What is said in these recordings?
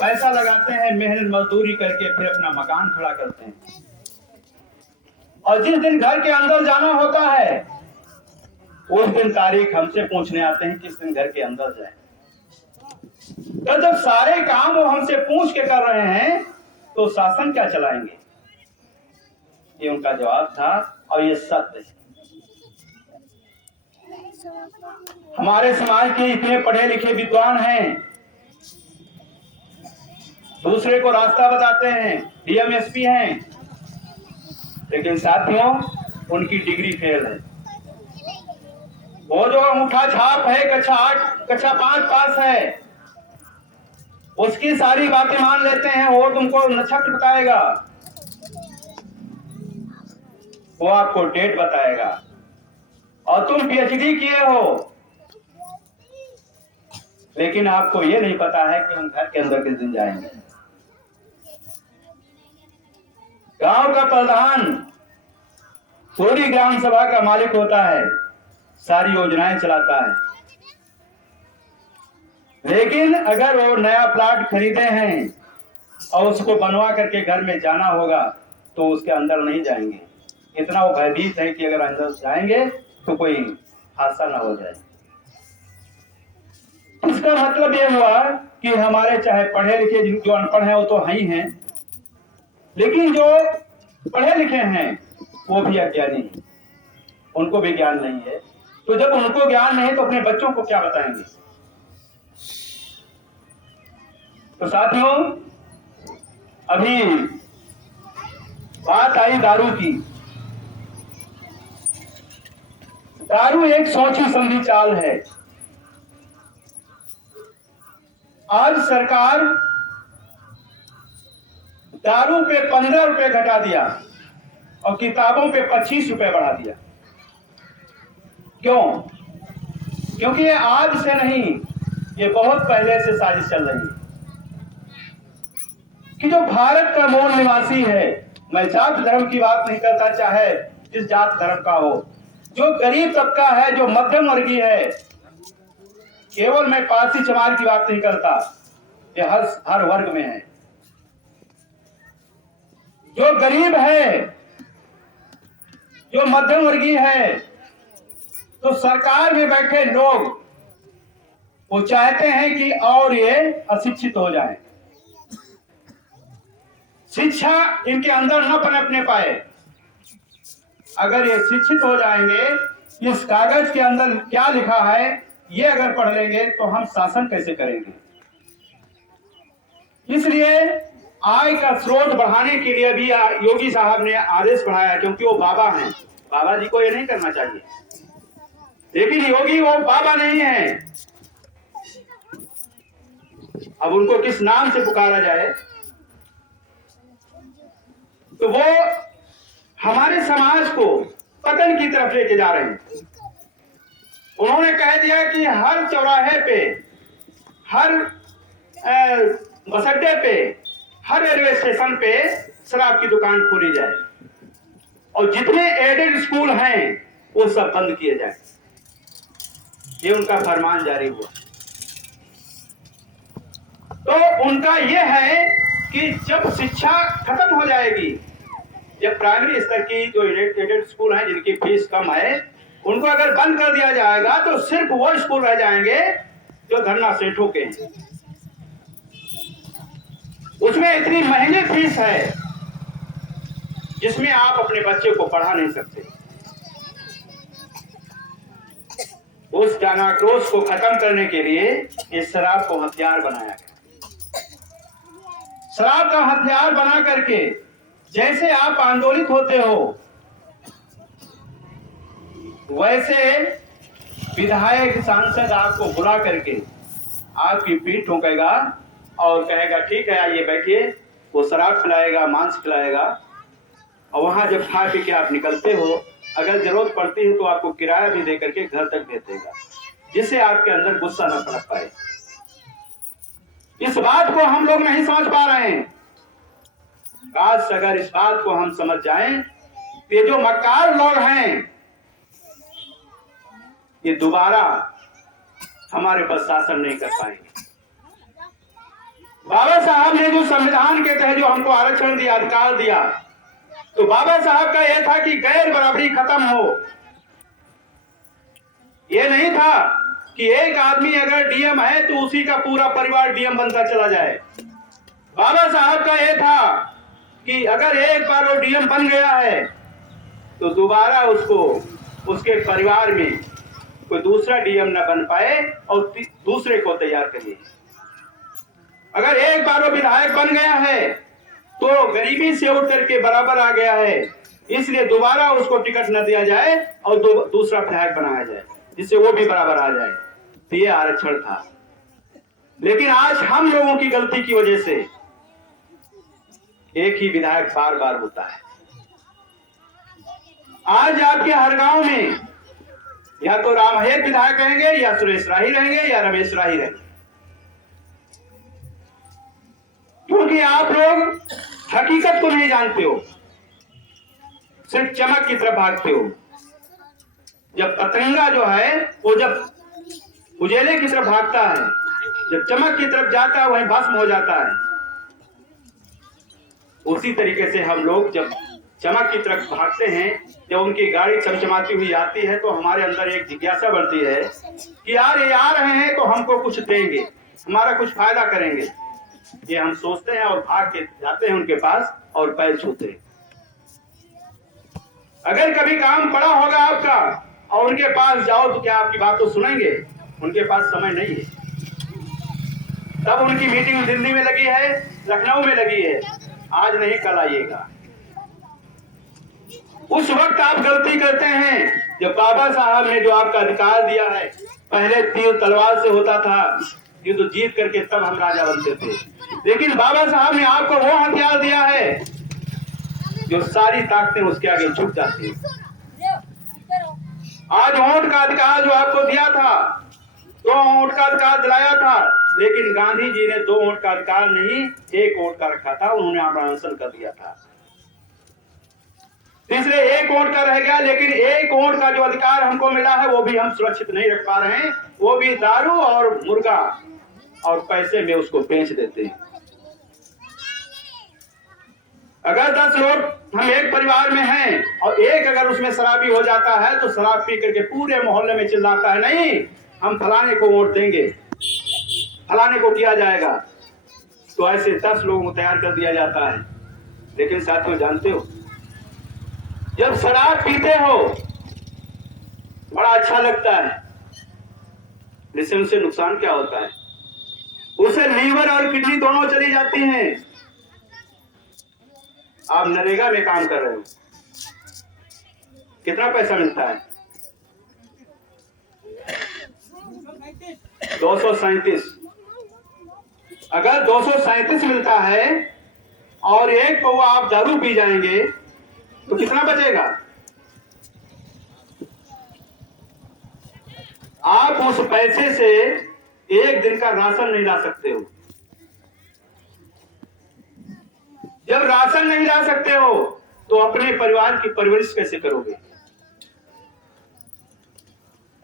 पैसा लगाते हैं, मेहनत मजदूरी करके फिर अपना मकान खड़ा करते हैं, और जिस दिन घर के अंदर जाना होता है उस दिन तारीख हमसे पूछने आते हैं किस दिन घर के अंदर जाए। तो जब सारे काम वो हमसे पूछ के कर रहे हैं तो शासन क्या चलाएंगे? ये उनका जवाब था और ये सत्य है। हमारे समाज के इतने पढ़े लिखे विद्वान हैं, दूसरे को रास्ता बताते हैं, डीएमएसपी हैं, लेकिन साथियों उनकी डिग्री फेल है। वो जो अंगूठा छाप है, कक्षा 8 कक्षा 5 पास है, उसकी सारी बातें मान लेते हैं, वो तुमको नक्षत्र बताएगा, वो आपको डेट बताएगा, और तुम पीएचडी किए हो, लेकिन आपको ये नहीं पता है कि हम घर के अंदर किस दिन जाएंगे। गांव का प्रधान पूरी ग्राम सभा का मालिक होता है, सारी योजनाएं चलाता है, लेकिन अगर वो नया प्लाट खरीदे हैं और उसको बनवा करके घर में जाना होगा तो उसके अंदर नहीं जाएंगे। इतना वो भयभीत है कि अगर अंदर जाएंगे तो कोई हादसा ना हो जाए। इसका मतलब ये हुआ कि हमारे चाहे पढ़े लिखे जो अनपढ़ हैं वो तो हैं ही हैं, लेकिन जो पढ़े लिखे हैं वो भी अज्ञानी हैं, उनको भी ज्ञान नहीं है। तो जब उनको ज्ञान नहीं तो अपने बच्चों को क्या बताएंगे? तो साथियों अभी बात आई दारू की। दारू एक सोची समझी चाल है। आज सरकार दारू पे 15 रुपए घटा दिया और किताबों पे 25 रुपए बढ़ा दिया। क्यों? क्योंकि ये आज से नहीं, ये बहुत पहले से साजिश चल रही है कि जो भारत का मूल निवासी है, मैं जात धर्म की बात नहीं करता, चाहे जिस जात धर्म का हो, जो गरीब तबका है, जो मध्यम वर्गीय है, केवल मैं पारसी चमार की बात नहीं करता, ये हर वर्ग में है, जो गरीब है, जो मध्यम वर्गीय है, तो सरकार में बैठे लोग वो चाहते हैं कि और ये अशिक्षित हो जाए, शिक्षा इनके अंदर न पनपने पाए। अगर ये शिक्षित हो जाएंगे, इस कागज के अंदर क्या लिखा है ये अगर पढ़ लेंगे तो हम शासन कैसे करेंगे। इसलिए आय का स्रोत बढ़ाने के लिए भी योगी साहब ने आदेश बढ़ाया, क्योंकि वो बाबा हैं, बाबा जी को ये नहीं करना चाहिए, लेकिन योगी वो बाबा नहीं है। अब उनको किस नाम से पुकारा जाए? तो वो हमारे समाज को पतन की तरफ लेके जा रहे हैं। उन्होंने कह दिया कि हर चौराहे पे, हर बस अड्डे पे, हर रेलवे स्टेशन पे शराब की दुकान खोली जाए और जितने एडेड स्कूल हैं वो सब बंद किए जाए। ये उनका फरमान जारी हुआ। तो उनका ये है कि जब शिक्षा खत्म हो जाएगी, जब प्राइमरी स्तर की जो एडेड स्कूल हैं जिनकी फीस कम है, उनको अगर बंद कर दिया जाएगा तो सिर्फ वो स्कूल रह जाएंगे जो धरना सेठों के हैं। उसमें इतनी महंगी फीस है जिसमें आप अपने बच्चे को पढ़ा नहीं सकते। उस जनाक्रोश को खत्म करने के लिए इस शराब को हथियार बनाया गया। शराब का हथियार बना करके जैसे आप आंदोलित होते हो, वैसे विधायक सांसद आपको बुला करके आपकी पीठ ठोकेगा और कहेगा ठीक है आइए बैठिए, वो शराब खिलाएगा, मांस खिलाएगा, और वहां जब खा पी के आप निकलते हो, अगर जरूरत पड़ती है तो आपको किराया भी दे करके घर तक भेज देगा, जिससे आपके अंदर गुस्सा न पनप पाए। इस बात को हम लोग नहीं समझ पा रहे हैं। काश अगर इस बात को हम समझ जाएं, ये जो मक्कार लोग हैं ये दोबारा हमारे पर शासन नहीं कर पाएंगे। बाबा साहब साहब ने जो संविधान के तहत जो हमको आरक्षण दिया, अधिकार दिया, तो बाबा साहब का यह था कि गैर बराबरी खत्म हो। ये नहीं था कि एक आदमी अगर डीएम है तो उसी का पूरा परिवार डीएम बनता चला जाए। बाबा साहब का यह था कि अगर एक बार वो डीएम बन गया है तो दोबारा उसको उसके परिवार में कोई दूसरा डीएम न बन पाए और दूसरे को तैयार करिए। अगर एक बार वो विधायक बन गया है तो गरीबी से उठ करके बराबर आ गया है, इसलिए दोबारा उसको टिकट न दिया जाए और दूसरा विधायक बनाया जाए जिससे वो भी बराबर आ जाए। तो ये आरक्षण था। लेकिन आज हम लोगों की गलती की वजह से एक ही विधायक बार बार होता है। आज आपके हर गांव में या तो रामहेत विधायक रहेंगे या सुरेश राही रहेंगे या रमेश राही रहेंगे, क्योंकि आप लोग हकीकत को नहीं जानते हो, सिर्फ चमक की तरफ भागते हो। जब पतंगा जो है वो जब उजेले की तरफ भागता है, जब चमक की तरफ जाता है वहीं भस्म हो जाता है। उसी तरीके से हम लोग जब चमक की तरफ भागते हैं, जब उनकी गाड़ी चमचमाती हुई आती है तो हमारे अंदर एक जिज्ञासा बढ़ती है कि यार ये आ रहे हैं तो हमको कुछ देंगे, हमारा कुछ फायदा करेंगे। ये हम सोचते हैं और भाग के जाते हैं उनके पास और पैर छूते हैं। अगर कभी काम पड़ा होगा आपका और उनके पास जाओ तो क्या आपकी बात तो सुनेंगे? उनके पास समय नहीं है। तब उनकी मीटिंग दिल्ली में लगी है, लखनऊ में लगी है, आज नहीं कल आइएगा। उस वक्त आप गलती करते हैं जब बाबा साहब ने जो आपका अधिकार दिया है। पहले तीर तलवार से होता था, ये तो जीत करके तब हम राजा बनते थे, लेकिन बाबा साहब ने आपको वो हथियार दिया है जो सारी ताकतें उसके आगे झुक जाती है। आज वोट का अधिकार जो आपको दिया था, 2 वोट का अधिकार दिलाया था, लेकिन गांधी जी ने 2 वोट का अधिकार नहीं 1 वोट का रखा था, उन्होंने आमरण कर दिया था। तीसरे 1 वोट का रह गया, लेकिन 1 वोट का जो अधिकार हमको मिला है वो भी हम सुरक्षित नहीं रख पा रहे हैं। वो भी दारू और मुर्गा और पैसे में उसको बेच देते हैं। अगर 10 लोग हम एक परिवार में हैं और एक अगर उसमें शराबी हो जाता है तो शराब पी करके पूरे मोहल्ले में चिल्लाता है, नहीं हम फलाने को वोट देंगे, फलाने को किया जाएगा। तो ऐसे 10 लोगों को तैयार कर दिया जाता है। लेकिन साथियों जानते हो, जब शराब पीते हो बड़ा अच्छा लगता है, लेकिन उससे नुकसान क्या होता है? उसे लीवर और किडनी दोनों चली जाती हैं। आप नरेगा में काम कर रहे हो, कितना पैसा मिलता है? 237। अगर 237 मिलता है और 1 पौवा आप दारू पी जाएंगे तो कितना बचेगा? आप उस पैसे से 1 दिन का राशन नहीं ला सकते हो। जब राशन नहीं ला सकते हो तो अपने परिवार की परवरिश कैसे करोगे?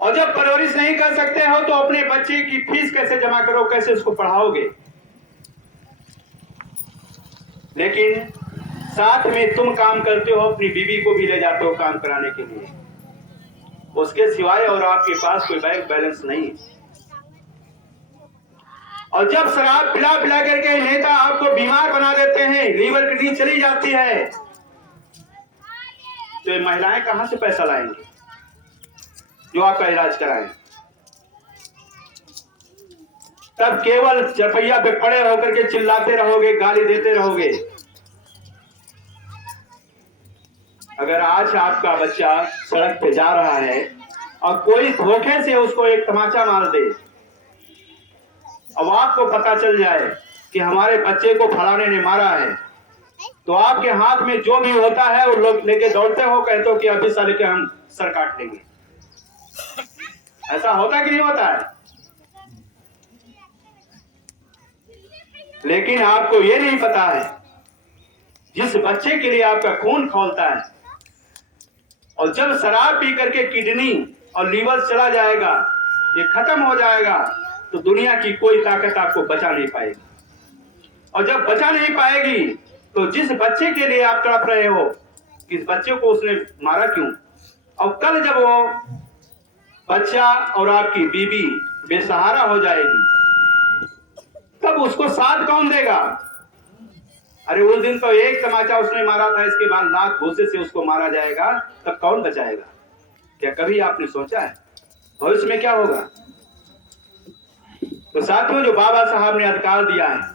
और जब परवरिश नहीं कर सकते हो तो अपने बच्चे की फीस कैसे जमा करो, कैसे उसको पढ़ाओगे? लेकिन साथ में तुम काम करते हो, अपनी बीवी को भी ले जाते हो काम कराने के लिए, उसके सिवाय और आपके पास कोई बैंक बैलेंस नहीं है। और जब शराब पिला पिला करके नेता आपको बीमार बना देते हैं, लीवर किडनी चली जाती है, तो ये महिलाएं कहां से पैसा लाएंगी जो आपका इलाज कराएं? तब केवल चरपैया पे पड़े होकर के चिल्लाते रहोगे, गाली देते रहोगे। अगर आज आपका बच्चा सड़क पे जा रहा है और कोई धोखे से उसको एक तमाचा मार दे, अब आपको पता चल जाए कि हमारे बच्चे को फलाने ने मारा है, तो आपके हाथ में जो भी होता है वो लोग लेके दौड़ते हो, कहते हो कि अभी साले के हम सर काट लेंगे। ऐसा होता कि नहीं होता है? लेकिन आपको ये नहीं पता है, जिस बच्चे के लिए आपका खून खौलता है और जब शराब पी करके किडनी और लीवर चला जाएगा, ये खत्म हो जाएगा, तो दुनिया की कोई ताकत आपको बचा नहीं पाएगी। और जब बचा नहीं पाएगी तो जिस बच्चे के लिए आप तड़प रहे हो, किस बच्चे को उसने मारा क्यों, और कल जब वो बच्चा और आपकी बीबी बेसहारा हो जाएगी तब उसको साथ कौन देगा? अरे उस दिन तो एक तमाचा उसने मारा था, इसके बाद लात भूसे से उसको मारा जाएगा, तब कौन बचाएगा? क्या कभी आपने सोचा है भविष्य में क्या होगा? तो साथियों, जो बाबा साहब ने अधिकार दिया है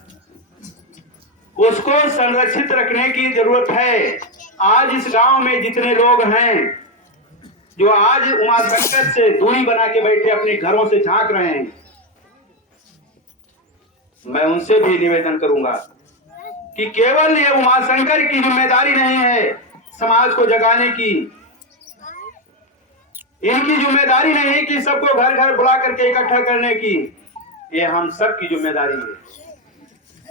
उसको संरक्षित रखने की जरूरत है। आज इस गांव में जितने लोग हैं जो आज उमा संकट से दूरी बना के बैठे अपने घरों से झांक रहे हैं, मैं उनसे भी निवेदन करूंगा कि केवल ये उमा शंकर की जिम्मेदारी नहीं है समाज को जगाने की, इनकी जिम्मेदारी नहीं है कि सबको घर घर बुला करके इकट्ठा करने की, ये हम सब की जिम्मेदारी है।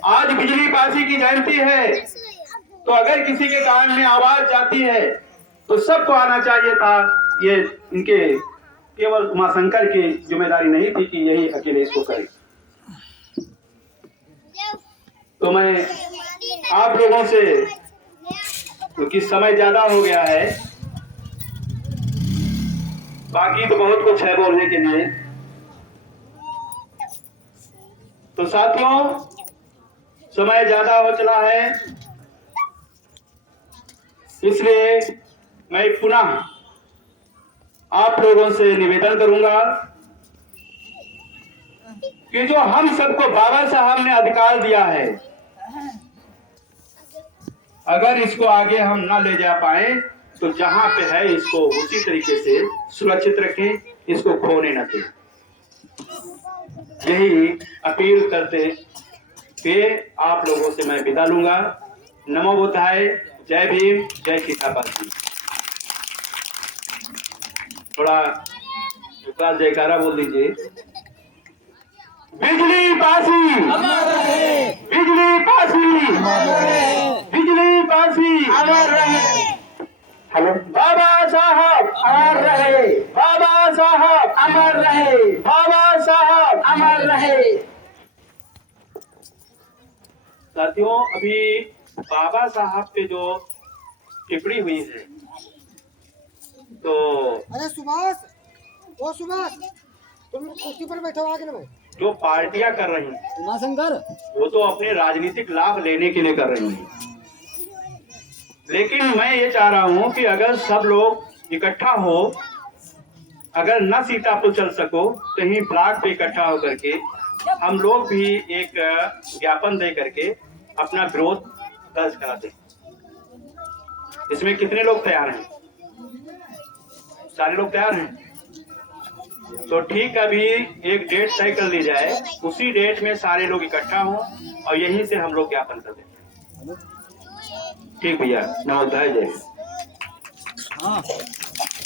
आज बिजली पासी की जयंती है, तो अगर किसी के कान में आवाज जाती है तो सबको आना चाहिए था। ये इनके केवल उमा शंकर की जिम्मेदारी नहीं थी कि यही अकेले इसको करे। तो मैं आप लोगों से, क्योंकि समय ज्यादा हो गया है, बाकी तो बहुत कुछ है बोलने के लिए, तो साथियों समय ज्यादा हो चला है, इसलिए मैं पुनः आप लोगों से निवेदन करूंगा कि जो हम सबको बाबा साहब ने अधिकार दिया है, अगर इसको आगे हम ना ले जा पाए तो जहां पे है इसको उसी तरीके से सुरक्षित रखें, इसको खोने न दें। यही अपील करते हुए आप लोगों से मैं विदा लूंगा। नमो बुद्धाय, जय भीम, जय सीतापति। थोड़ा विकास जयकारा बोल दीजिए। बिजली पासी अमर रहे, बिजली पासी अमर रहे, बिजली पासी अमर रहे। हेलो, बाबा साहब अमर रहे, बाबा साहब अमर रहे, बाबा साहब अमर रहे। साथियों, अभी बाबा साहब पे जो टिप्पणी हुई है, तो अरे सुभाष, ओ सुभाष, तुम कुर्सी पर बैठो आगे ना भाई। जो पार्टियां कर रही हैं उमा शंकर, वो तो अपने राजनीतिक लाभ लेने के लिए कर रही हैं, लेकिन मैं ये चाह रहा हूं कि अगर सब लोग इकट्ठा हो, अगर न सीतापुर चल सको तो यहीं ब्लॉक पे इकट्ठा होकर के हम लोग भी एक ज्ञापन दे करके अपना विरोध दर्ज करा दें। इसमें कितने लोग तैयार हैं? सारे लोग तैयार हैं? तो ठीक, अभी एक डेट तय कर ली जाए, उसी डेट में सारे लोग इकट्ठा हों और यहीं से हम लोग ज्ञापन कर दें। ठीक भैया, नमस्कार, जय। हाँ।